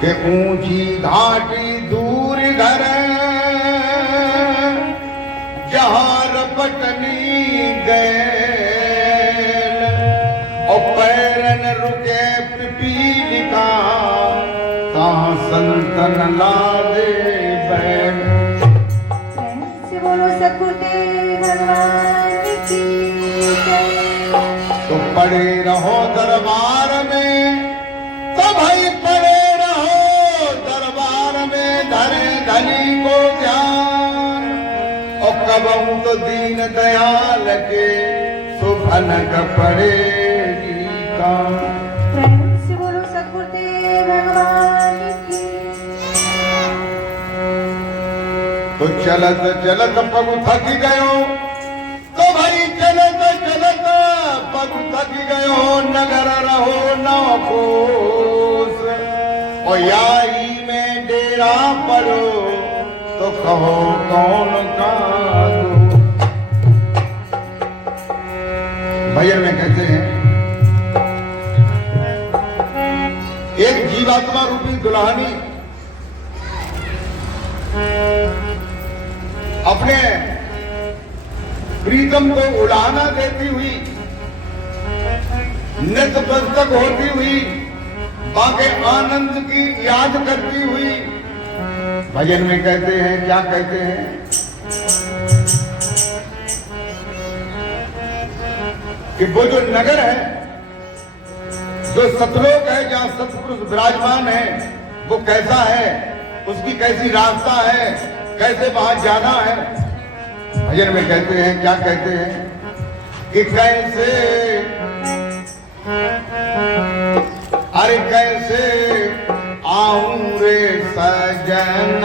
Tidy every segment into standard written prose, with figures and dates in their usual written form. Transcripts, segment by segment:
कि ऊंची घाटी दूर घर जहां रपटनी गैल और पैरन रुके पिपीलिका कहाँ संतन लादे बैल। से बोलो सकुदेव भगवान की जय। तो पड़े रहो दरबार में, तो भाई पड़े रहो दरबार में, धरे धनी को ध्यान और कबहू तो दीन दयाल के सुभनक पड़ेगी कान। प्रेम से बोलो सकुदेव भगवान की। तो चलत चलत पग थक गयो, तो भाई चलत चलत पग थक गयो, नगर रहो नौकोस और याई में डेरा पड़ो, तो कहो कौन का दो। भैया में कहते हैं एक जीवात्मा रूपी दुल्हनी अपने प्रीतम को उड़ाना देती हुई, नतमस्तक होती हुई, बाके आनंद की याद करती हुई, भजन में कहते हैं, क्या कहते हैं कि वो जो नगर है, जो सतलोक है, जहां सतपुरुष विराजमान है, वो कैसा है, उसकी कैसी रास्ता है, कैसे वहां जाना है। भजन में कहते हैं, क्या कहते हैं कि कैसे, अरे कैसे आऊं रे सजन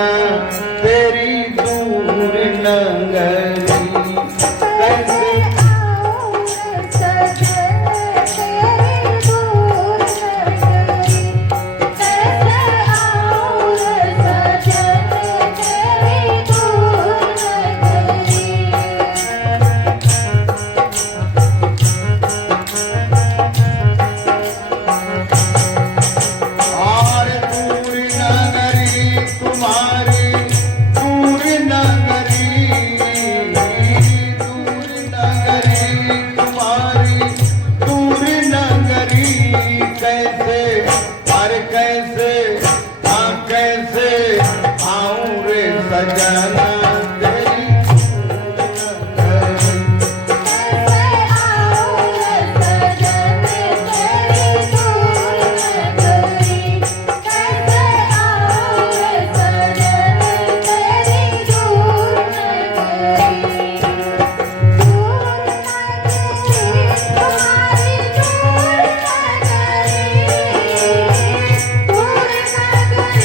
तेरी दूर नगरी, कैसे आऊं रे सजन तेरी दूर नगरी, कैसे आऊं रे सजन तेरी दूर नगरी। और दूर नगरी तुम्हारी, दूर नगरी, दूर नगरी तुम्हारी, दूर नगरी, कैसे, अरे कैसे, हाँ कैसे आऊं रे सजना तेरी दूर नगरी। कैसे आऊं रे सजन तेरी दूर नगरी, कैसे आऊं रे सजन तेरी दूर नगरी। दूर नगरी तुम्हारी, दूर नगरी, दूर नगरी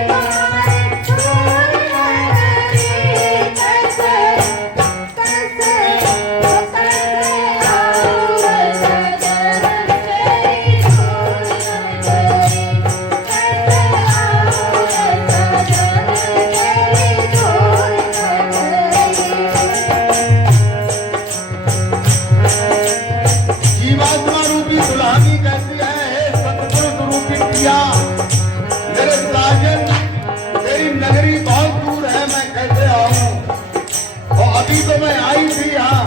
तुम्हारी, दूर नगरी, कैसे कैसे कैसे आऊं रे सजन तेरी दूर नगरी, कैसे आऊं रे सजन तेरी दूर नगरी। जीवात्मा रूपी दुल्हनी कहती है, हे सतपुरुष रूपी पिया, मेरे साजन तेरी नगरी बहुत दूर है, मैं कैसे आऊं। और अभी तो मैं आई थी यहाँ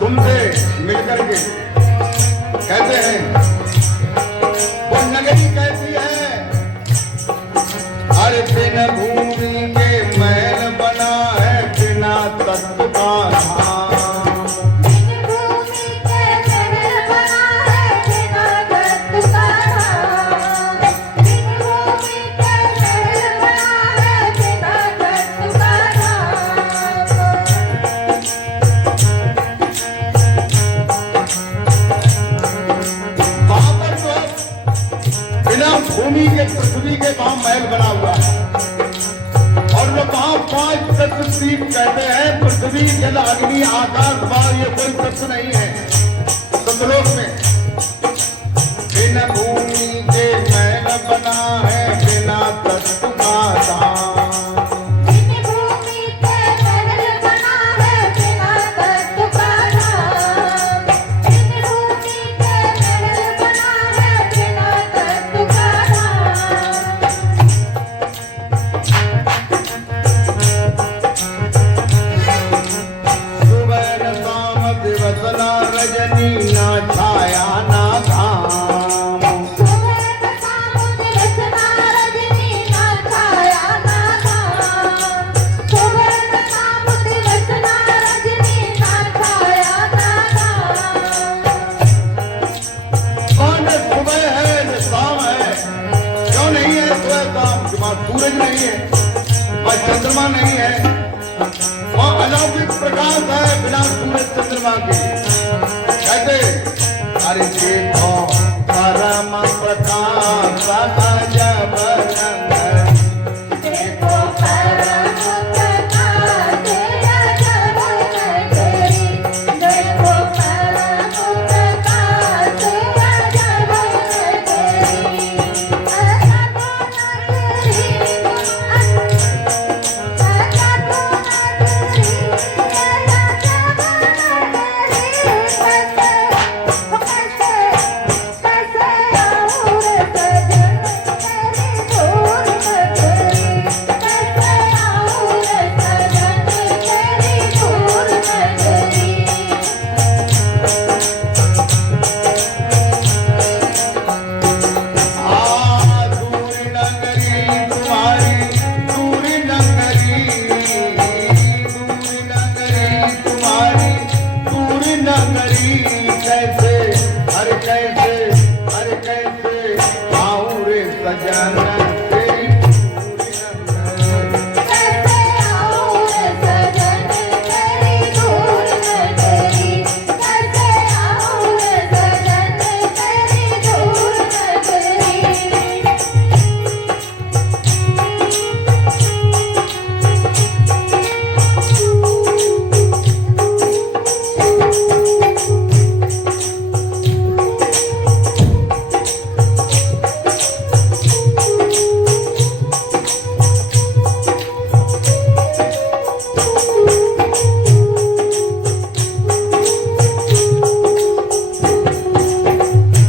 तुमसे मिलकर के। कहते हैं वो नगरी कैसी है, अरे बिन भूमि के महल बना है, बिना तत्व का धाम। बिन भूमि के महल बना है, बिना तत्व का धाम। बिन भूमि के महल बना है, बिना तत्व का धाम। वहां पर तो बिना भूमि के पृथ्वी के वहां महल बना हुआ है, और लोग वहां 5 तत्व दीप कहते हैं, पृथ्वी जल अग्नि आकाश वायु, ये कोई तत्व नहीं है सतलोक में। बिना भूमि के महल बना है, बिना तत्व का धाम। बिन भूमि के महल बना है, बिना तत्व का धाम। बिन भूमि के महल बना है, बिना तत्व का धाम। क्यों नहीं है? सुबह शाम वहाँ सूरज नहीं है, वहाँ चंद्रमा नहीं है, वहाँ अलौकिक प्रकाश है बिना सूरज चंद्रमा के। कहते अरे देखो परम प्रकाश अजब रंग, देखो परम प्रकाश अजब नगरी, देखो परम प्रकाश अजब नगरी, अजब नगरी, दूरी नगरी तुम्हारी, दूरी नगरी, दूरी नगरी तुम्हारी, दूरी नगरी कैसे, अरे कैसे, अरे कैसे आऊं रे सजन तेरी दूरी नगरी। कैसे आऊं सजन तेरी दूर नगरी, कैसे आऊं सजन तेरी दूर नगरी।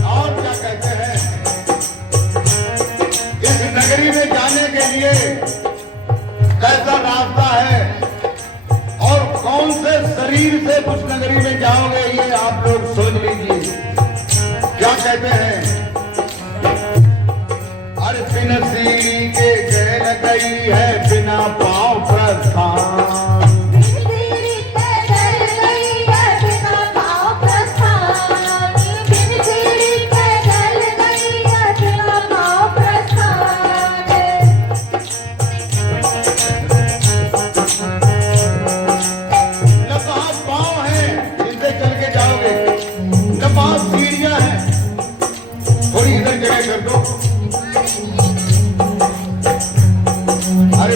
और क्या कहते हैं, इस नगरी में जाने के लिए कैसा रास्ता है और कौन से शरीर से उस नगरी में जाओगे, ये आप लोग सोच लीजिए। क्या कहते हैं, अरे बिन सीढ़ी के गैल गई है बिना पाँव प्रस्थान, तेरी पैदल गई है बिना पाँव प्रस्थान, बिन सीढ़ी पैदल गई है बिना पाँव प्रस्थान। न वहाँ पाँव है जिनसे चल के जाओगे, न वहाँ सीढ़ियाँ हैं। थोड़ी इधर जगह कर दो। अरे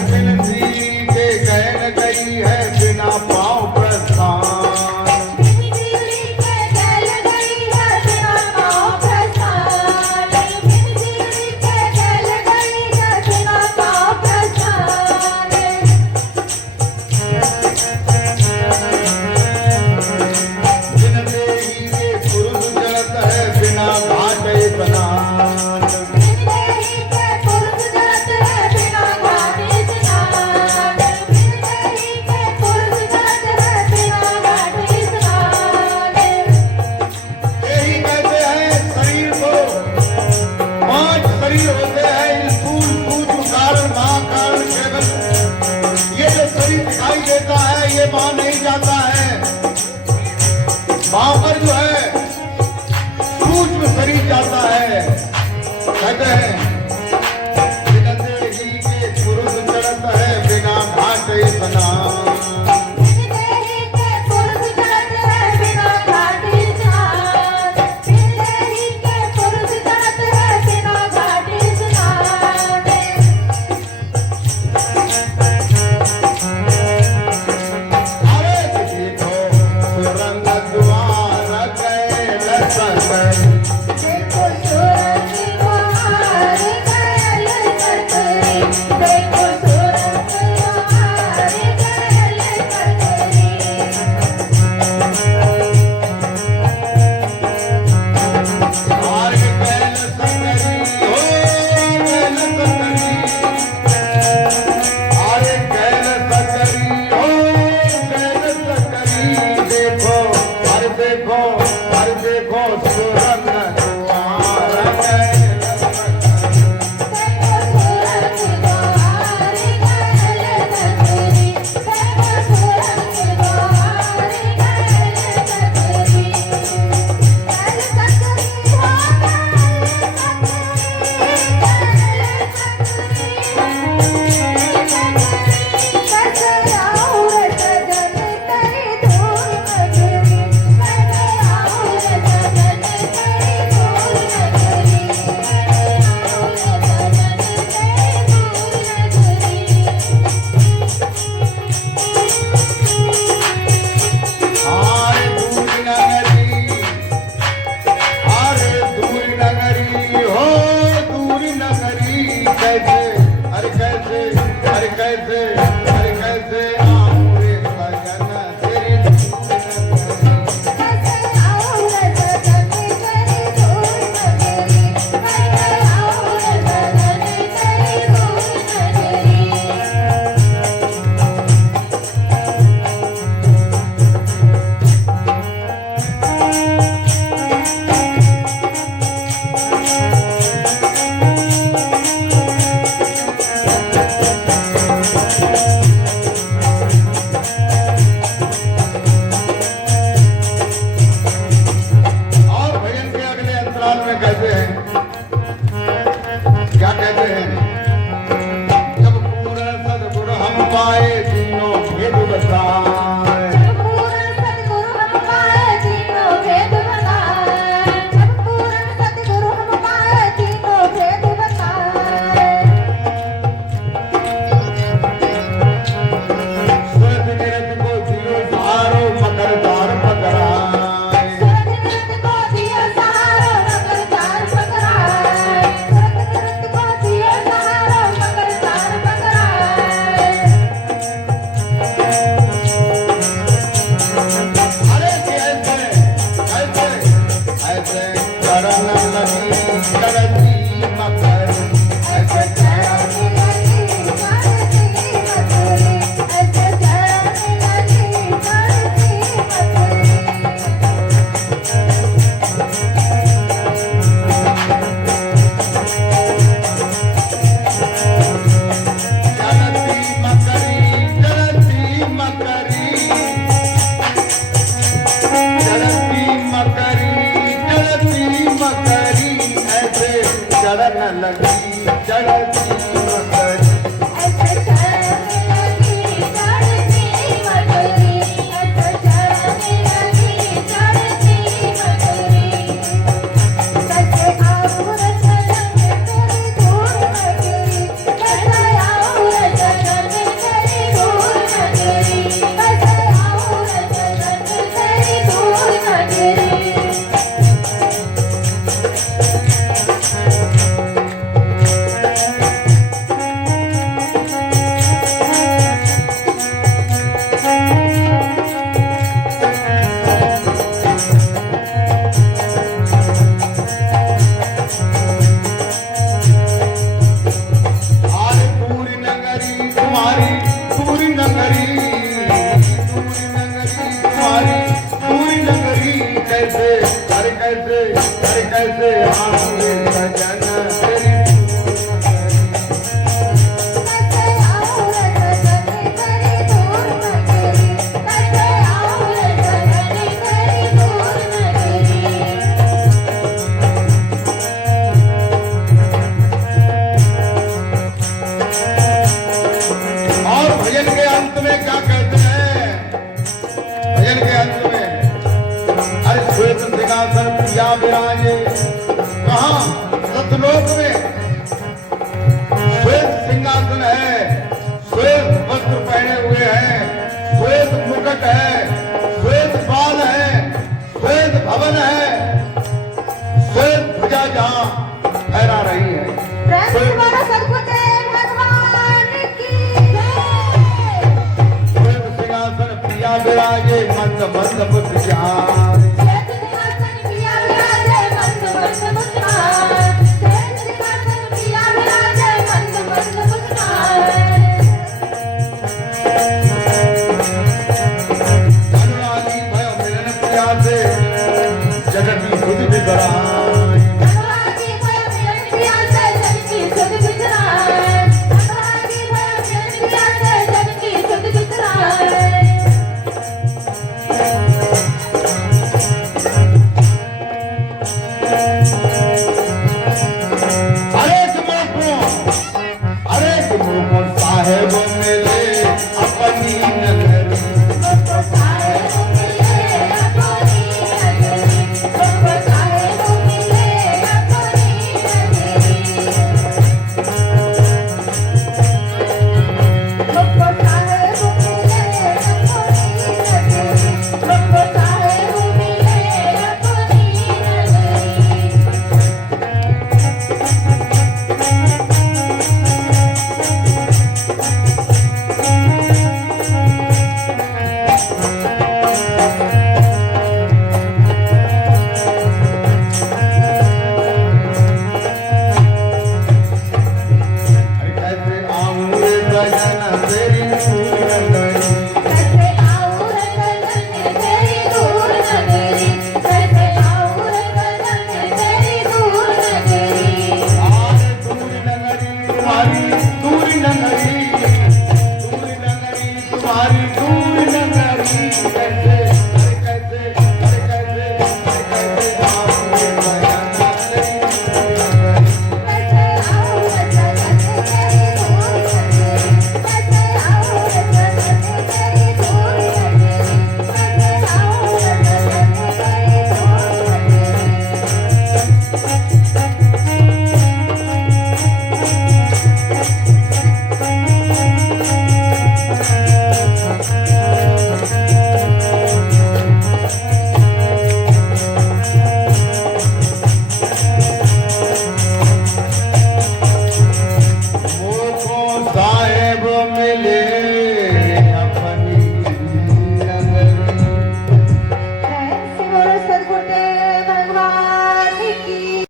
कहते हैं जब पूरा सदगुण हम पाए तीनों भेद बताए पूर्ण सतगुरु हम पाए तीनों भेद बताए जब पूर्ण सतगुरु हम पाए तीनों भेद बताए सूरज निरत को दियो सहारो मकरदार पकड़ाए सूरज निरत को दिया सहारा मकर चार पकड़ाए सूरज निरत को दिया सहारा मकर चार पकड़ाए अरे कैसे ऐसे चरण लगी चढ़ती मकर ऐसे चढ़ने लगी चढ़ती मथुरी ऐसे चढ़ने लगी चढ़ती मथुरी चढ़ती मकरी ऐसे चढ़न लगी चढ़ती मकरी ऐसे चढ़ने लगी चढ़ती मथुरी ऐसे चढ़ने लगी चढ़ती मथुरी कैसे आऊं रचना में तेरी दूर नगरी कैसे आऊं रचना में तेरी दूर नगरी कैसे आऊं रचना में तेरी दूर नगरी आरे पूरी नगरी तुम्हारी पूरी नगरी तुम्हारी पूरी नगरी कैसे अरे कैसे आऊंगे सजन तेरी कैसे आऊं रचना में तेरी दूर नगरी कैसे आऊं रचना में तेरी दूर नगरी और भजन के अंत में क्या कहते हैं भजन के अंत में अरे श्वेत सिंहासन पिया विराजे कहा सतलोक में श्वेत सिंहासन है श्वेत वस्त्र पहने हुए हैं श्वेत मुकुट है श्वेत बाल है श्वेत भवन है श्वेत ध्वजा जहां फहरा रही है प्रेम से बोलो सद्गुरुदेव भगवान की जय श्वेत सिंहासन पिया विराजे मंद मंद बुद्ध जान श्वेत सिंहासन पिया विराजे मंद मंद मुस्कान श्वेत सिंहासन पिया विराजे मंद मंद मुस्कान अनुरागी भय मिलन प्यासे जगती सुधि विकराय अनुरागी भय मिलन प्यासे जग की सुध बिसराए अनुरागी भय मिलन प्यासे जग की सुध बिसराए अरे तुमको साहेब मिले अपनी नगरी तुमको साहेब मिले अपनी नगरी तुमको साहेब मिले अपनी नगरी तुमको साहेब मिले अपनी नगरी तुमको साहेब मिले अपनी नगरी कैसे आऊंगे गजन तेरी नगरी कैसे आऊं रंगन में तेरी दूर नगरी कैसे आऊं रंगन में तेरी दूर नगरी आज दूर नगरी तुम्हारी